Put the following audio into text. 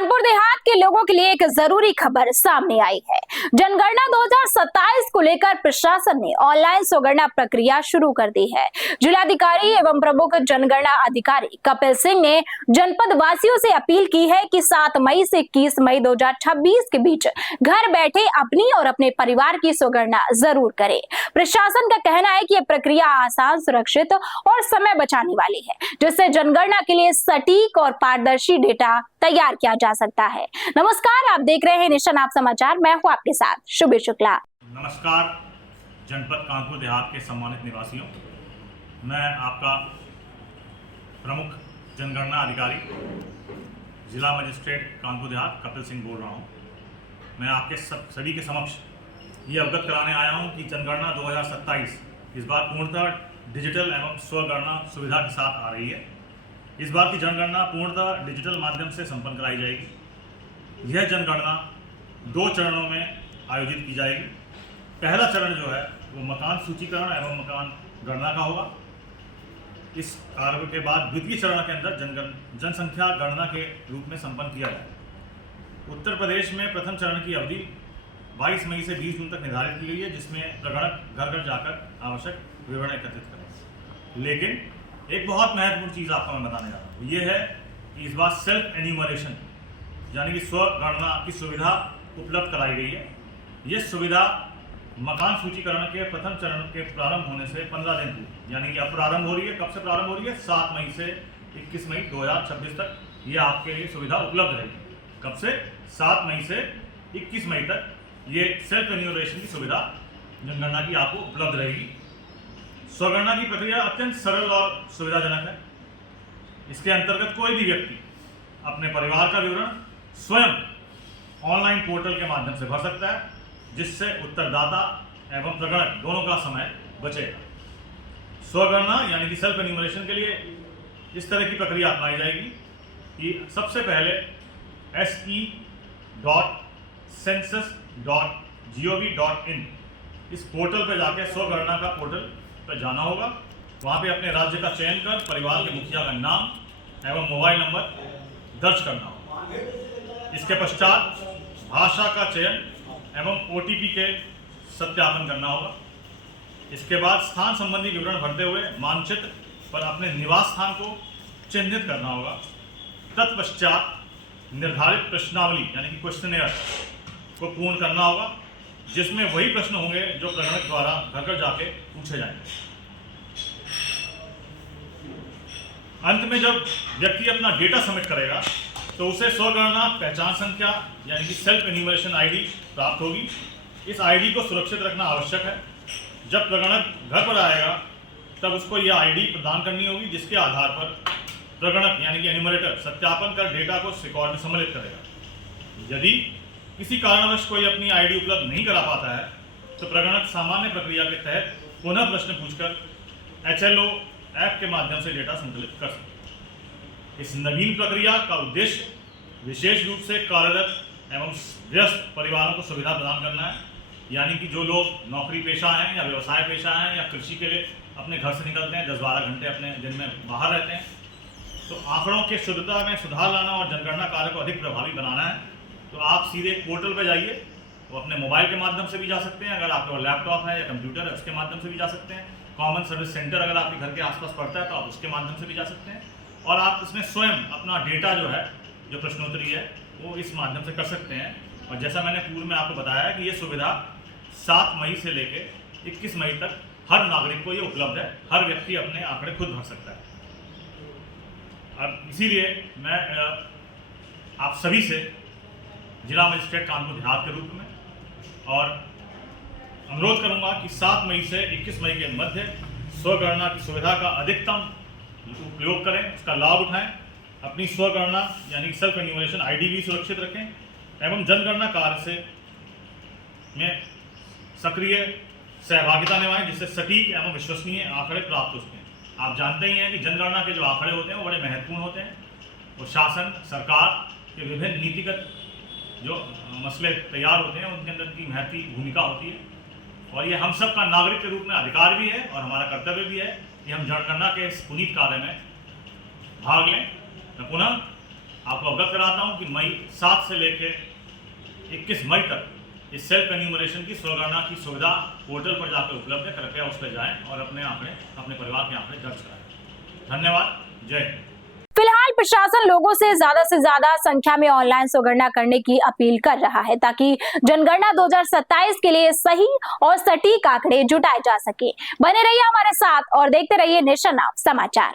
कानपुर देहात के लोगों के लिए एक जरूरी खबर सामने आई है। जनगणना 2027 को लेकर प्रशासन ने ऑनलाइन स्वगणना प्रक्रिया शुरू कर दी है। जिलाधिकारी एवं प्रमुख जनगणना अधिकारी कपिल सिंह ने जनपद वासियों से अपील की है कि 7 मई से 21 मई 2026 के बीच घर बैठे अपनी और अपने परिवार की स्वगणना जरूर करें। प्रशासन का कहना है कि यह प्रक्रिया आसान, सुरक्षित और समय बचाने वाली है, जिससे जनगणना के लिए सटीक और पारदर्शी डेटा तैयार किया जा सकता है। नमस्कार, आप देख रहे हैं नेशन आप समाचार। मैं हूं आपके साथ शुभ शुक्ला। नमस्कार जनपद कानपुर देहात के सम्मानित निवासियों, मैं आपका प्रमुख जनगणना अधिकारी जिला मजिस्ट्रेट कानपुर देहात कपिल सिंह बोल रहा हूं। मैं आपके सभी के समक्ष ये अवगत कराने आया हूं कि जनगणना 2027 इस बार पूर्णतः डिजिटल एवं स्वगणना सुविधा के साथ आ रही है। इस बार की जनगणना पूर्णतः डिजिटल माध्यम से संपन्न कराई जाएगी। यह जनगणना 2 चरणों में आयोजित की जाएगी। पहला चरण जो है वो मकान सूचीकरण एवं मकान गणना का होगा। इस कार्य के बाद द्वितीय चरण के अंदर जनसंख्या गणना के रूप में संपन्न किया जाएगा। उत्तर प्रदेश में प्रथम चरण की अवधि 22 मई से 20 जून तक निर्धारित की गई है, जिसमें प्रगणक घर घर जाकर आवश्यक विवरण एकत्रित करें। लेकिन एक बहुत महत्वपूर्ण चीज़ आपको मैं बताने जा रहा हूँ, ये है कि इस बार सेल्फ एन्यूमरेशन यानी कि स्वगणना की सुविधा उपलब्ध कराई गई है। ये सुविधा मकान सूचीकरण के प्रथम चरण के प्रारंभ होने से 15 दिन पूर्व, यानी कि अब प्रारंभ हो रही है। कब से प्रारंभ हो रही है? 7 मई से 21 मई 2026 तक ये आपके लिए सुविधा उपलब्ध रहेगी। कब से? 7 मई से 21 मई तक ये सेल्फ एन्यूमरेशन की सुविधा जनगणना की आपको उपलब्ध रहेगी। स्वगणना की प्रक्रिया अत्यंत सरल और सुविधाजनक है। इसके अंतर्गत कोई भी व्यक्ति अपने परिवार का विवरण स्वयं ऑनलाइन पोर्टल के माध्यम से भर सकता है, जिससे उत्तरदाता एवं प्रगणक दोनों का समय बचेगा। स्वगणना यानी कि सेल्फ एन्यूमरेशन के लिए इस तरह की प्रक्रिया अपनाई जाएगी कि सबसे पहले se.census.gov.in इस पोर्टल पर जाके स्वगणना का पोर्टल पर जाना होगा। वहाँ पे अपने राज्य का चयन कर परिवार के मुखिया का नाम एवं मोबाइल नंबर दर्ज करना होगा। इसके पश्चात भाषा का चयन एवं OTP के सत्यापन करना होगा। इसके बाद स्थान संबंधी विवरण भरते हुए मानचित्र पर अपने निवास स्थान को चिन्हित करना होगा। तत्पश्चात निर्धारित प्रश्नावली यानी कि क्वेश्चनेयर को पूर्ण करना होगा, जिसमें वही प्रश्न होंगे जो प्रगणक द्वारा घर घर जाके पूछे जाएंगे। अंत में जब व्यक्ति अपना डेटा सबमिट करेगा तो उसे स्वगणना पहचान संख्या यानी कि सेल्फ एन्यूमरेशन ID प्राप्त होगी। इस ID को सुरक्षित रखना आवश्यक है। जब प्रगणक घर पर आएगा तब उसको यह ID प्रदान करनी होगी, जिसके आधार पर प्रगणक यानी कि एन्यूमरेटर सत्यापन कर डेटा को रिकॉर्ड में सम्मिलित करेगा। यदि किसी कारणवश कोई अपनी ID उपलब्ध नहीं करा पाता है तो प्रगणक सामान्य प्रक्रिया के तहत पुनः प्रश्न पूछकर HLO ऐप के माध्यम से डेटा संकलित कर सकते हैं। इस नवीन प्रक्रिया का उद्देश्य विशेष रूप से कार्यरत एवं व्यस्त परिवारों को सुविधा प्रदान करना है, यानी कि जो लोग नौकरी पेशा हैं या व्यवसाय पेशा हैं या कृषि के लिए अपने घर से निकलते हैं, 10-12 घंटे अपने दिन में बाहर रहते हैं, तो आंकड़ों के शुद्धता में सुधार लाना और जनगणना कार्य को अधिक प्रभावी बनाना है। तो आप सीधे पोर्टल पर जाइए। वो अपने मोबाइल के माध्यम से भी जा सकते हैं, अगर आपके पास लैपटॉप है या कंप्यूटर है उसके माध्यम से भी जा सकते हैं। कॉमन सर्विस सेंटर अगर आपके घर के आसपास पड़ता है तो आप उसके माध्यम से भी जा सकते हैं, और आप इसमें स्वयं अपना डेटा जो है, जो प्रश्नोत्तरी है, वो इस माध्यम से कर सकते हैं। और जैसा मैंने पूर्व में आपको बताया कि ये सुविधा 7 मई से लेकर 21 मई तक हर नागरिक को ये उपलब्ध है। हर व्यक्ति अपने आंकड़े खुद भर सकता है। अब इसीलिए मैं आप सभी से जिला मजिस्ट्रेट कानपुर देहात के रूप में और अनुरोध करूंगा कि 7 मई से 21 मई के मध्य स्वगणना की सुविधा का अधिकतम उपयोग करें, उसका लाभ उठाएं, अपनी स्वगणना यानी सेल्फ एन्यूमरेशन ID भी सुरक्षित रखें एवं जनगणना कार्य से में सक्रिय सहभागिता निभाएं, जिससे सटीक एवं विश्वसनीय आंकड़े प्राप्त हो सकें। आप जानते ही हैं कि जनगणना के जो आंकड़े होते हैं वो बड़े महत्वपूर्ण होते हैं। और शासन, सरकार के विभिन्न नीतिगत जो मसले तैयार होते हैं उनके अंदर की महत्वपूर्ण भूमिका होती है, और ये हम सब का नागरिक के रूप में अधिकार भी है और हमारा कर्तव्य भी है कि हम जनगणना के इस पुनीत कार्य में भाग लें। मैं पुनः आपको अवगत कराता हूं कि मई 7 से लेकर 21 मई तक इस सेल्फ एन्यूमरेशन की स्वगणना की सुविधा पोर्टल पर जाकर उपलब्ध है। कृपया उस पर जाएं और अपने आंकड़े, अपने परिवार के आंकड़े दर्ज कराएं। धन्यवाद। जय हिंद। फिलहाल प्रशासन लोगों से ज्यादा संख्या में ऑनलाइन स्वगणना करने की अपील कर रहा है ताकि जनगणना 2027 के लिए सही और सटीक आंकड़े जुटाए जा सके। बने रहिए हमारे साथ और देखते रहिए नेशन नाउ समाचार।